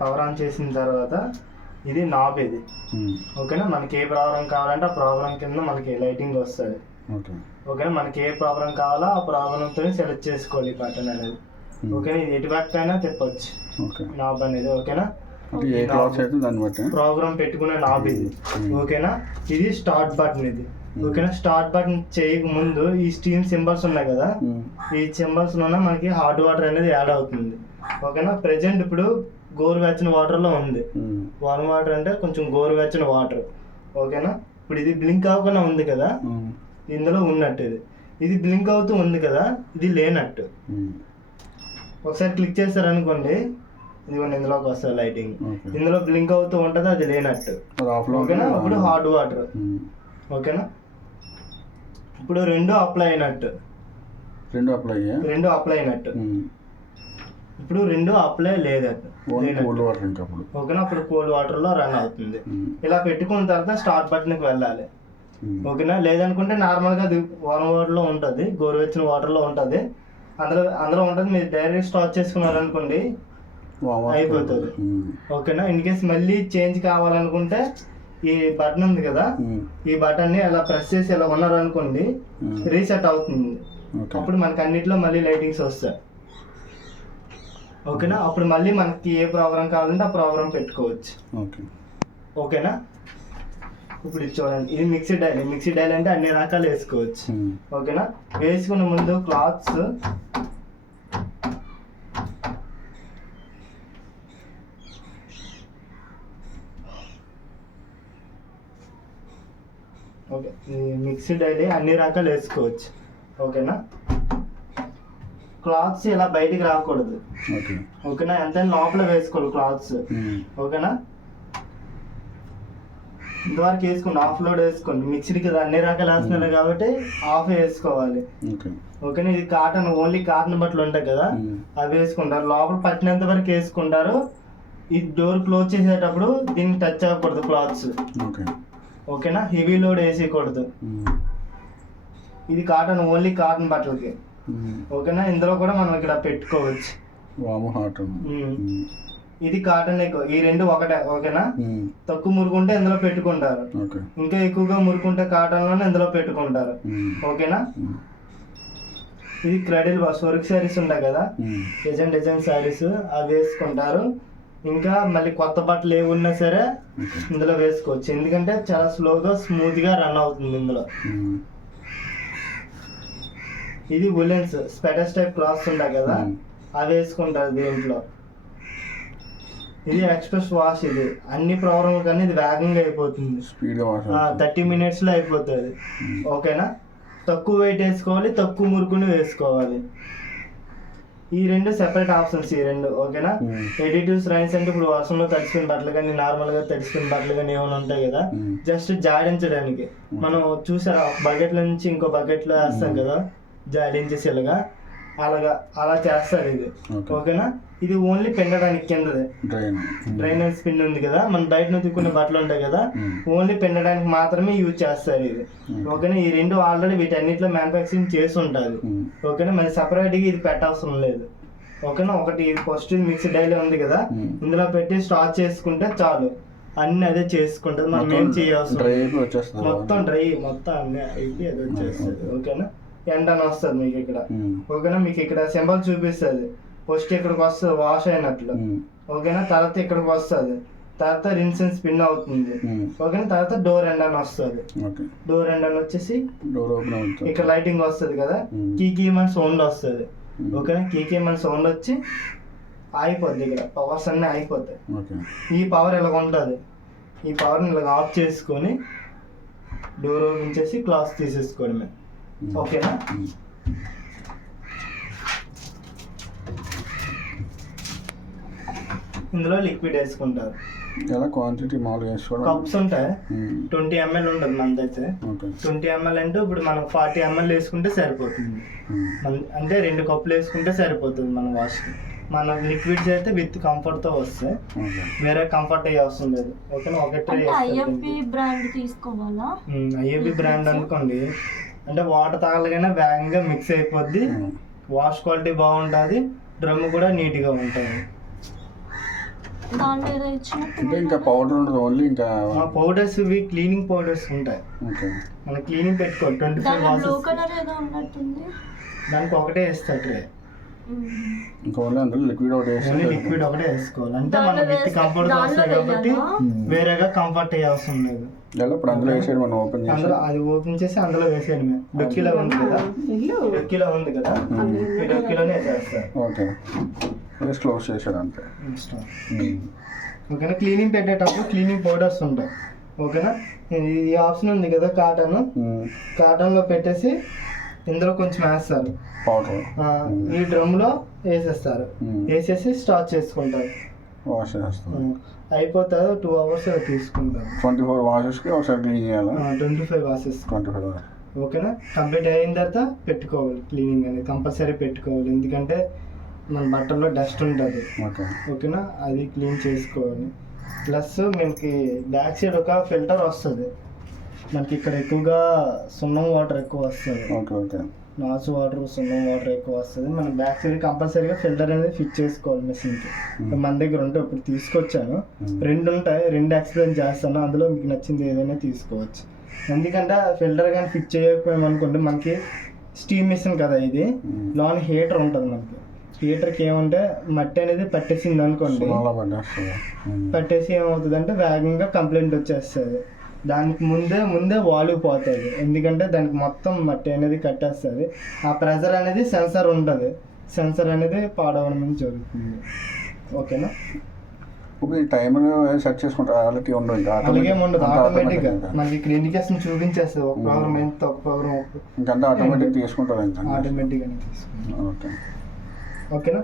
Power on చేసిన తర్వాత ఇది నాబ్ ఇది. ఓకేనా, మనకి ఏ ప్రాబ్లం కావాలంటే ఆ ప్రాబ్లం కింద మనకి లైటింగ్ వస్తుంది. ఓకేనా, మనకి ఏ ప్రాబ్లం కావాలో ఆ ప్రాబ్లంతో సెలెక్ట్ చేసుకోవాలి బటన్ అనేది. ఓకేనా, ఇది ఎటు బ్యాక్ అయినా తిప్పొచ్చు నాబ్ అనేది. ఓకేనా, ప్రోగ్రామ్ పెట్టుకునే నాబ్ ఇది. ఓకేనా, ఇది స్టార్ట్ బటన్ ఇది. ఓకేనా, స్టార్ట్ బటన్ చేయక ముందు ఈ స్టీమ్ సింబల్స్ ఉన్నాయి కదా, ఈ సింబల్స్ లోనే మనకి హాట్ వాటర్ అనేది యాడ్ అవుతుంది. ఓకేనా, ప్రెజెంట్ ఇప్పుడు గోరువెచ్చని వాటర్ లో ఉంది. వార్మ్ వాటర్ అంటే కొంచెం గోరువెచ్చని వాటర్. ఓకేనా, ఇప్పుడు ఇది బ్లింక్ అవ్వకుండా ఉంది కదా, ఇందులో ఉన్నట్టు ఇది బ్లింక్ అవుతూ ఉంది కదా, ఇది లేనట్టు. ఒకసారి క్లిక్ చేస్తారనుకోండి, ఇదిగోండి ఇందులోకి వస్తుంది లైటింగ్. ఇందులో బ్లింక్ అవుతూ ఉంటుంది, అది లేనట్టు. ఓకేనా, ఇప్పుడు హాట్ వాటర్. ఓకేనా, ఇప్పుడు రెండు అప్లై అయినట్టు. ఇప్పుడు రెండు అప్లై లేదట్టు. ఓకేనా, అప్పుడు కోల్డ్ వాటర్ లో రన్ అవుతుంది. ఇలా పెట్టుకున్న తర్వాత స్టార్ట్ బటన్ కి వెళ్ళాలి. ఓకేనా, లేదనుకుంటే నార్మల్ గా వార్మ్ వాటర్ లో ఉంటుంది, గోరువెచ్చని వాటర్ లో ఉంటుంది, అందులో ఉంటుంది. మీరు డైరెక్ట్ స్టార్ట్ చేసుకున్నారనుకోండి అయిపోతుంది. ఓకేనా, ఇన్ కేస్ మళ్ళీ చేంజ్ కావాలనుకుంటే ఈ బటన్ ఉంది కదా, ఈ బటన్ ని అలా ప్రెస్ చేసి ఇలా ఉన్నారనుకోండి రీసెట్ అవుతుంది. అప్పుడు మనకి అన్నిట్లో మళ్ళీ లైటింగ్స్ వస్తాయి. ఓకేనా, అప్పుడు మళ్ళీ మనకి ఏ ప్రోగ్రామ్ కావాలంటే ఆ ప్రోగ్రామ్ పెట్టుకోవచ్చు. ఓకేనా, ఇప్పుడు ఇది చూడండి, ఇది మిక్సీ డైల్ అంటే అన్ని రకాలు వేసుకోవచ్చు. ఓకేనా, వేసుకున్న ముందు క్లాత్స్ ఓకే, మిక్సీ డైలీ అన్ని రకాలు వేసుకోవచ్చు. ఓకేనా, క్లాత్స్ ఇలా బయటికి రాకూడదు. ఓకేనా, ఎంత లోపల వేసుకోవాలి క్లాత్స్. ఓకేనా, ఇంతవరకు వేసుకోండి, ఆఫ్ లోడ్ వేసుకోండి. మిక్సీకి కదా అన్ని రకాలు వేస్తున్నారు కాబట్టి ఆఫ్ వేసుకోవాలి. ఓకేనా, ఇది కాటన్, ఓన్లీ కాటన్ బట్టలు ఉంటాయి కదా అవి వేసుకుంటారు. లోపల పట్టినంత వరకు వేసుకుంటారు. ఈ డోర్ క్లోజ్ చేసేటప్పుడు దీన్ని టచ్ అవ్వకూడదు క్లాత్స్. ఓకేనా, హెవీ లోడ్ వేసేయకూడదు. ఇది కాటన్, ఓన్లీ కాటన్ బట్టలకి. ఓకేనా, ఇందులో కూడా మనం ఇక్కడ పెట్టుకోవచ్చు. ఇది కాటన్ ఎక్కువ, ఈ రెండు ఒకటే. ఓకేనా, తక్కువ మురుకుంటే ఇందులో పెట్టుకుంటారు, ఇంకా ఎక్కువగా మురుకుంటే కాటన్ లోనే ఇందులో పెట్టుకుంటారు. ఓకేనా, ఇది క్రెడిల్ బాక్స్, వర్క్ శారీస్ ఉంటాయి కదా, డిజైన్ శారీస్ అవి వేసుకుంటారు. ఇంకా మళ్ళీ కొత్త బట్టలు ఏమి ఉన్నా సరే ఇందులో వేసుకోవచ్చు, ఎందుకంటే చాలా స్లోగా స్మూత్ గా రన్ అవుతుంది ఇందులో. ఇది వులెన్స్ స్పెటర్స్ టైప్ క్లాత్స్ ఉంటాయి కదా అవి వేసుకుంటారు దీంట్లో. ఇది ఎక్స్ప్రెస్ వాష్, ఇది అన్ని ప్రోగ్రామ్ కానీ ఇది వేగంగా అయిపోతుంది, 30 minutes లో అయిపోతుంది. ఓకేనా, తక్కువ వెయిట్ వేసుకోవాలి, తక్కువ మురుకుని వేసుకోవాలి. ఈ రెండు సెపరేట్ ఆప్షన్స్, ఈ రెండు. ఓకేనా, ఎడిటివ్స్ రైన్స్ అంటే ఇప్పుడు వర్షంలో తడిసిపోయిన బట్టలు కానీ నార్మల్ గా తడిసిపోయిన బట్టలు కానీ ఏమైనా ఉంటాయి కదా, జస్ట్ జాడించడానికి. మనం చూసారా బకెట్ నుంచి ఇంకో బకెట్ లో వేస్తాం కదా జాడించేసి ఇలాగా, అలా చేస్తారు ఇది. ఓకేనా, ఇది ఓన్లీ పిండడానికి కిందది డ్రైన్ అండ్ స్పిన్ ఉంది కదా, మన బయట నుంచి కొన్ని బట్టలు ఉంటాయి కదా, ఓన్లీ పిండడానికి మాత్రమే యూజ్ చేస్తారు ఇది. ఓకేనా, ఈ రెండు ఆల్రెడీ వీటన్నిటిలో మ్యానుఫ్యాక్చరింగ్ చేసి ఉంటుంది. ఓకేనా, మరి సపరేట్గా ఇది పెట్టవసరం లేదు. ఓకేనా, ఒకటి ఫస్ట్ మిక్సీ డైలీ ఉంది కదా, ఇందులో పెట్టి స్టార్ట్ చేసుకుంటే చాలు, అన్ని అదే చేసుకుంటుంది. మనం ఏం చేయవసరం, మొత్తం డ్రై మొత్తం అన్ని అయితే అది వచ్చేస్తుంది. ఓకేనా, ఎండ్ అని వస్తుంది మీకు ఇక్కడ. ఓకేనా, మీకు ఇక్కడ సింబల్ చూపిస్తుంది, ఫస్ట్ ఇక్కడికి వస్తుంది వాష్ అయినట్లు. ఓకేనా, తర్వాత ఇక్కడికి వస్తుంది, తర్వాత రిన్స్ అండ్ స్పిన్ అవుతుంది. ఓకేనా, తర్వాత డోర్ ఎండ్ అని వస్తుంది. డోర్ ఎండ్ అని వచ్చేసి ఇక్కడ లైటింగ్ వస్తుంది కదా, కీకీమని సౌండ్ వస్తుంది. ఓకేనా, కీకీమని సౌండ్ వచ్చి ఆగిపోద్ది, ఇక్కడ పవర్స్ అన్నీ ఆగిపోతాయి. ఈ పవర్ ఇలాగ ఉంటుంది, ఈ పవర్ని ఇలాగ ఆఫ్ చేసుకొని డోర్ ఓపెన్ చేసి క్లాత్ తీసేసుకోవడమే. ఓకేనా, ఇందులో లిక్విడ్ వేసుకుంటారు. క్వాంటిటీ మామూలుగా కప్స్ ఉంటాయి, 20 ml ఉంటుంది మనదైతే. 20 ml అంటే ఇప్పుడు మనం 40 ml వేసుకుంటే సరిపోతుంది. అంటే 2 కప్పులు వేసుకుంటే సరిపోతుంది మన వాష్కి. మన లిక్విడ్స్ అయితే విత్ కంఫర్ట్ తో వస్తాయి, వేరే కంఫర్ట్ అయ్యే అవసరం లేదు. ఓకేనా, ఒకటే ఐఎఫ్బి బ్రాండ్ తీసుకోవాలా? ఐఎఫ్బి బ్రాండ్ అనుకోండి, అంటే వాటర్ తాగలగానే వేగంగా మిక్స్ అయిపోద్ది, వాష్ క్వాలిటీ బాగుంటుంది, డ్రమ్ కూడా నీట్గా ఉంటుంది. దాంట్లో ఏదో ఇచ్చినట్టు అంటే ఇంకా పౌడర్ ఉండదు, ఓన్లీ ఇంకా పౌడర్స్ ఇవి క్లీనింగ్ పౌడర్స్ ఉంటాయి. ఓకే. మనం క్లీనింగ్ పెట్టుకోవాలి 25 దాంట్లో బ్లూ వాషెస్. కలర్ ఏదో ఉన్నట్టుంది. దానికి ఒకటే వేస్తాడు ట్రే. ఇంకా ఓన్లీ అందులో లిక్విడ్ ఒకటి వేసి ఓన్లీ లిక్విడ్ ఒకటే వేసుకోవాలి. అంటే దాంట్లో మనం విత్ వేస్తే కంఫర్ట్ దాంట్లో వస్తాయి కాబట్టి వేయాలా? వేరేగా కంఫర్ట్ అయ్యే అవసరం లేదు. ఎలా ఇప్పుడు అందులో వేసేది మనం ఓపెన్ చేసి అందులో అది ఓపెన్ చేసి అందులో వేసేయడమే. డొక్కిలో ఉంది కదా, డొక్కిలో ఉంది కదా, ఈ డొక్కిలోనే వేసేస్తారు. ఓకే, వేసి క్లోజ్ చేసాడు అంతే. ఓకేనా. క్లీనింగ్ పెట్టేటప్పుడు క్లీనింగ్ పౌడర్స్ ఉంటాయి. ఓకేనా. ఈ ఆప్షన్ ఉంది కదా కాటన్, కాటన్లో పెట్టేసి ఇందులో కొంచెం వేస్తారు, పౌడర్ ఈ డ్రమ్లో వేసేస్తారు. వేసేసి స్టార్ట్ చేసుకుంటారు. వాష్ చేస్తాం. అయిపోతుంది 2 hours తీసుకుంటారు. 24 వాషెస్కి ఒకసారి క్లీన్ చేయాలా? 25 వాషెస్. 25 వాష్. ఓకేనా. కంప్లీట్ అయిన తర్వాత పెట్టుకోవాలి, క్లీనింగ్ అనేది కంపల్సరీ పెట్టుకోవాలి. ఎందుకంటే మన బట్టల్లో డస్ట్ ఉంటుంది. ఓకే. ఓకేనా, అది క్లీన్ చేసుకోవాలి. ప్లస్ మనకి బ్యాక్ సైడ్ ఒక ఫిల్టర్ వస్తుంది. మనకి ఇక్కడ ఎక్కువగా సున్నం వాటర్ ఎక్కువ వస్తుంది. ఓకే. ఓకే. నాచు వాటర్, సున్నం వాటర్ ఎక్కువ వస్తుంది. మనం బ్యాక్ సైడ్ కంపల్సరీగా ఫిల్టర్ అనేది ఫిట్ చేసుకోవాలి మెషిన్కి. మన దగ్గర ఉంటే ఇప్పుడు తీసుకొచ్చాను, 2 ఉంటాయి, 2 ఎక్స్ప్లెయిన్ చేస్తాను. అందులో మీకు నచ్చింది ఏదైనా తీసుకోవచ్చు. ఎందుకంటే ఫిల్టర్ కానీ ఫిట్ చేయకపోయాం అనుకోండి, మనకి స్టీమ్ మిషన్ కదా ఇది, లోన హీటర్ ఉంటుంది. మనకి హీటర్కి ఏమంటే మట్టి అనేది పట్టేసింది అనుకోండి, పట్టేసి ఏమవుతుంది అంటే వేగంగా కంప్లైంట్ వచ్చేస్తుంది. దానికి ముందే వాల్యూ పోతుంది. ఎందుకంటే దానికి మొత్తం మట్టి అనేది కట్టేస్తుంది. ఆ ప్రెజర్ అనేది సెన్సర్ ఉంటుంది, సెన్సర్ అనేది పాడవడం జరుగుతుంది. ఓకేనా. ఇప్పుడు ఈ టైమర్ సెట్ చేసుకుంటారు, అలాగే ఉండదు ఇంకా అలాగే ఉండదు. ఆటోమేటిక్గా మనకి ఇక్కడ ఇండికేషన్ చూపించేస్తుంది, ఒక ప్రోగ్రామ్ ఎంత, ఒక ప్రోగ్రామ్ ఇంకంటే ఆటోమేటిక్ తీసుకుంటారు ఇంకా ఆటోమేటిక్గా తీసుకుంటాం. ఓకే. ఓకేనా.